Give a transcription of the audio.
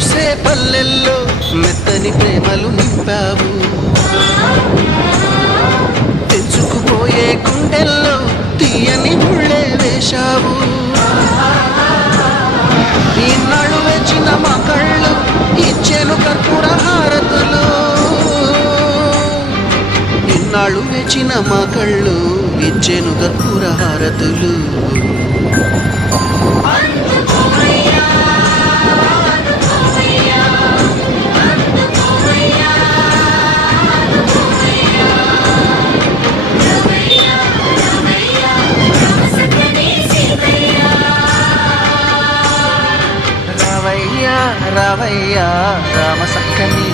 మెరిసే పల్లెల్లో మెత్తని ప్రేమలు నింపావు, తెంచుకుపోయే గుండెల్లో తీయని ముళ్ళే వేశావు. ఈనాడు వేచిన మా కళ్ళు ఇచ్చేను కర్పూర హారతులు, ఇన్నాళ్ళు వేచిన మా కళ్ళు ఇచ్చేను కర్పూర హారతులు. రావయ్యా రావయ్యా రామ సక్కని